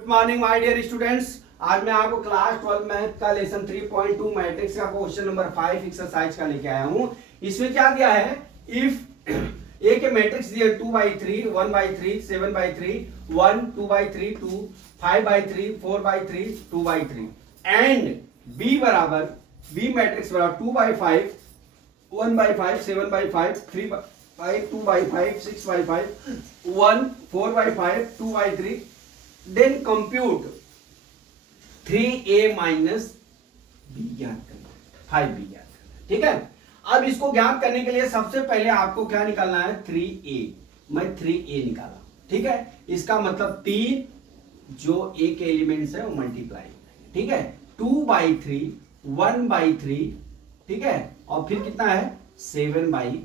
Good morning my dear students. आज मैं आपको क्लास 12 मैथ का लेसन 3.2 मैट्रिक्स का क्वेश्चन नंबर 5 एक्सरसाइज का लेके आया हूं। इसमें क्या दिया है, इफ ए के मैट्रिक्स दिए 2/3, 1/3, 7/3, 1, 2/3, 2, 5/3, 4/3, 2/3 एंड बी बराबर बी मैट्रिक्स बराबर 2/5, 1/5, 7/5, 3/5, 2/5, 6/5, 1, 4/5, 2/3, then compute 3a minus b ज्ञात करना, 5b ज्ञात करना। ठीक है, अब इसको ज्ञात करने के लिए सबसे पहले आपको क्या निकालना है, 3a। मैं 3a निकाला। ठीक है, इसका मतलब 3 जो a के एलिमेंट्स है वो मल्टीप्लाई हो जाएंगे। ठीक है, 2/3, 1/3, ठीक है, और फिर कितना है 7/3।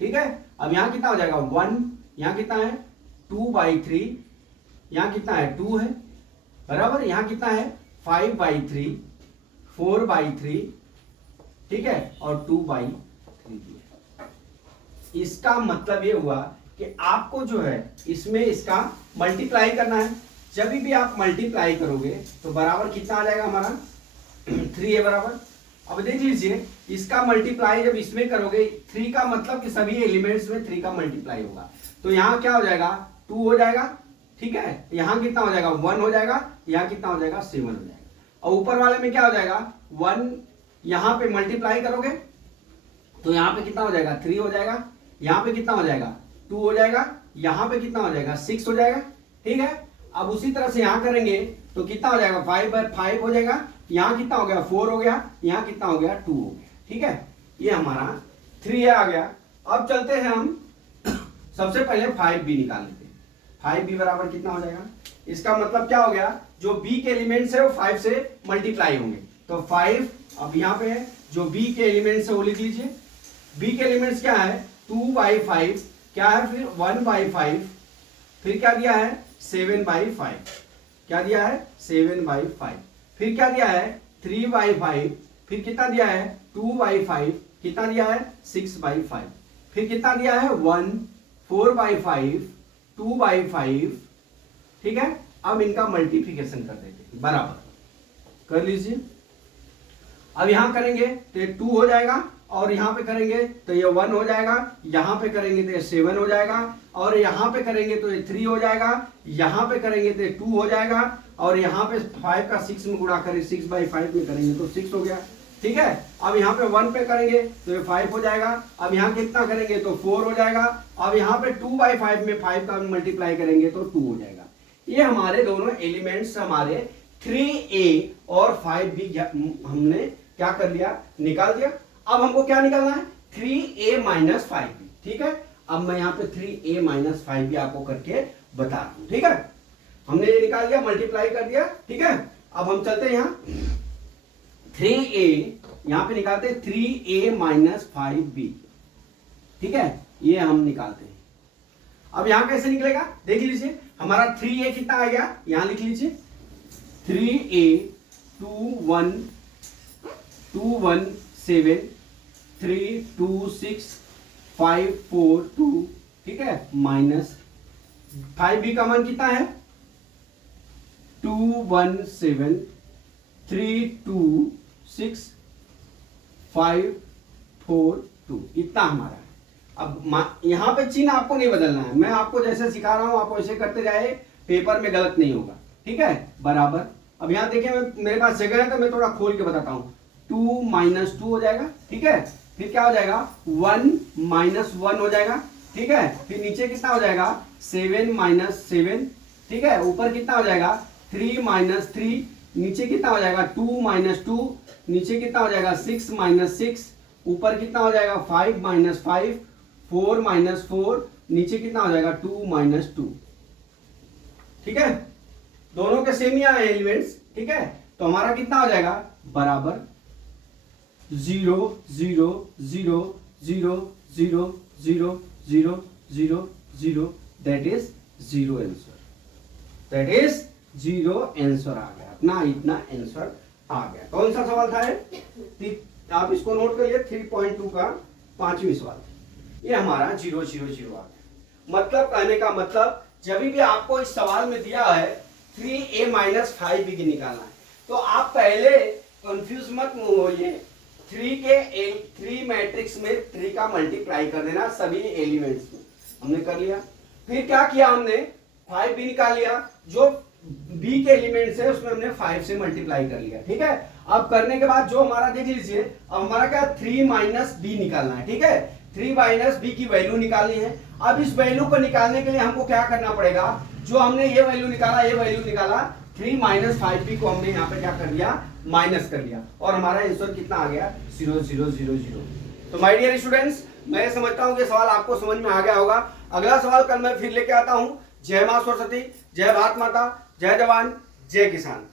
ठीक है, अब यहां कितना हो जाएगा 1, यहां कितना है 2/3, यहां कितना है 2 है बराबर, यहां कितना है 5/3, 4/3, ठीक है, और 2/3 है। इसका मतलब ये हुआ कि आपको जो है इसमें इसका मल्टीप्लाई करना है। जब भी आप मल्टीप्लाई करोगे तो बराबर कितना आ जाएगा हमारा 3 है बराबर। अब देख लीजिए, इसका मल्टीप्लाई जब इसमें करोगे 3 का मतलब कि सभी एलिमेंट्स में 3 का मल्टीप्लाई होगा, तो यहां क्या हो जाएगा 2 हो जाएगा। ठीक है, यहां कितना हो जाएगा 1 हो जाएगा, यहां कितना हो जाएगा 7 हो जाएगा, और ऊपर वाले में क्या हो जाएगा 1, यहां पे मल्टीप्लाई करोगे तो यहां पे कितना हो जाएगा 3 हो जाएगा, यहां पे कितना हो जाएगा 2 हो जाएगा, यहां पे कितना हो जाएगा 6 हो जाएगा। ठीक है, अब उसी तरह से यहां करेंगे तो कितना हो जाएगा 5/5 हो जाएगा, यहां कितना हो गया 4 हो गया, यहां कितना हो गया 2 हो गया। ठीक है, ये हमारा 3 आ गया। अब चलते हैं हम सबसे पहले 5b निकाल लेते हैं। 5b बराबर कितना हो जाएगा, इसका मतलब क्या हो गया, जो b के एलिमेंट्स है वो 5 से मल्टीप्लाई होंगे, तो 5 अब यहां पे है, जो b के एलिमेंट्स है वो लिख लीजिए। b के एलिमेंट्स क्या है 2/5, क्या है फिर 1/5, फिर क्या दिया है 7/5, क्या दिया है 7/5, फिर क्या दिया है 3/5, फिर कितना दिया है 2/5, कितना दिया है 6/5, फिर कितना दिया है 1, 4/5, 2/5। ठीक है, अब इनका मल्टीप्लिकेशन कर देते हैं, बराबर कर लीजिए। अब यहां करेंगे तो ये 2 हो जाएगा, और यहां पे करेंगे तो ये 1 हो जाएगा, यहां पे करेंगे तो ये 7 हो जाएगा, और यहां पे करेंगे तो ये 3 हो जाएगा, यहां पे करेंगे तो ये 2 हो जाएगा, और यहां पे 5 का 6 में गुणा करें 6/5 में करेंगे तो 6 हो गया। ठीक है, अब यहाँ पे 1 पे करेंगे तो ये 5 हो जाएगा, अब यहाँ कितना करेंगे तो 4 हो जाएगा, अब यहाँ पे 2/5 में 5 का मल्टीप्लाई करेंगे तो 2 हो जाएगा। ये हमारे दोनों एलिमेंट्स हमारे 3a और 5b हमने क्या कर लिया, निकाल दिया। अब हमको क्या निकालना है 3a minus 5b। ठीक है, अब मैं यहाँ पे 3a minus 5b आपको करके बता रहा हूं। ठीक है, हमने ये निकाल दिया, मल्टीप्लाई कर दिया। ठीक है, अब हम चलते हैं यहाँ 3a, यहां पे निकालते हैं 3a minus 5b। ठीक है, ये हम निकालते हैं। अब यहां कैसे निकलेगा देख लीजिए, हमारा 3a कितना आ गया, यहां लिख लीजिए 3a 2 1 2 1 7 3 2 6 5 4 2। ठीक है, माइनस 5b का मान कितना है 2 1 7 3 2 6 5 4 2, इतना हमारा है। अब यहां पे चिन्ह आपको नहीं बदलना है, मैं आपको जैसे सिखा रहा हूं आप वैसे करते जाए, पेपर में गलत नहीं होगा। ठीक है, बराबर। अब यहां देखिए मेरे पास जगह है तो मैं थोड़ा खोल के बताता हूं, 2 - 2 हो जाएगा। ठीक है, फिर क्या हो जाएगा 1 - 1 हो जाएगा। ठीक है, फिर नीचे कितना हो जाएगा 7 - 7। ठीक है, ऊपर कितना हो जाएगा 3 - 3, नीचे कितना हो जाएगा 2 - 2, नीचे कितना हो जाएगा 6 - 6, ऊपर कितना हो जाएगा 5 - 5, 4 - 4, नीचे कितना हो जाएगा 2 - 2। ठीक है, दोनों के सेम ही आए एलिमेंट्स। ठीक है, तो हमारा कितना हो जाएगा बराबर 0 0 0 0 0 0 0 0 0, that is 0 answer, that is 0 answer आ गया अपना, इतना आंसर आ गया। कौन सा सवाल था ये, आप इसको नोट करिए 3.2 का 5वीं सवाल, ये हमारा 0 0 0 आ गया। मतलब कहने का मतलब जब भी आपको इस सवाल में दिया है 3a माइनस 5b की निकालना है, तो आप पहले कंफ्यूज मत होइए, 3 मैट्रिक्स में 3 का मल्टीप्लाई कर देना सभी एलिमेंट्स में। हमने कर लिया। फिर क्या किया हमने, 5b निकाल लिया, जो b के एलिमेंट्स है उसमें हमने 5 से मल्टीप्लाई कर लिया। ठीक है, अब करने के बाद जो हमारा देख लीजिए, अब हमारा क्या 3 माइनस बी निकालना है। ठीक है, 3 माइनस बी की वैल्यू निकालनी है। अब इस वैल्यू को निकालने के लिए हमको क्या करना पड़ेगा, जो हमने ये वैल्यू निकाला, ये वैल्यू निकाला 3 माइनस 5b को हमने यहाँ पे क्या कर दिया, माइनस कर लिया, और हमारा आंसर कितना आ गया, 0 0 0 0। तो माय डियर स्टूडेंट्स, मैं समझता हूँ कि सवाल आपको समझ में आ गया होगा। अगला सवाल कल मैं फिर लेके आता हूँ। जय मां सरस्वती, जय भारत माता, जय जवान, जय किसान।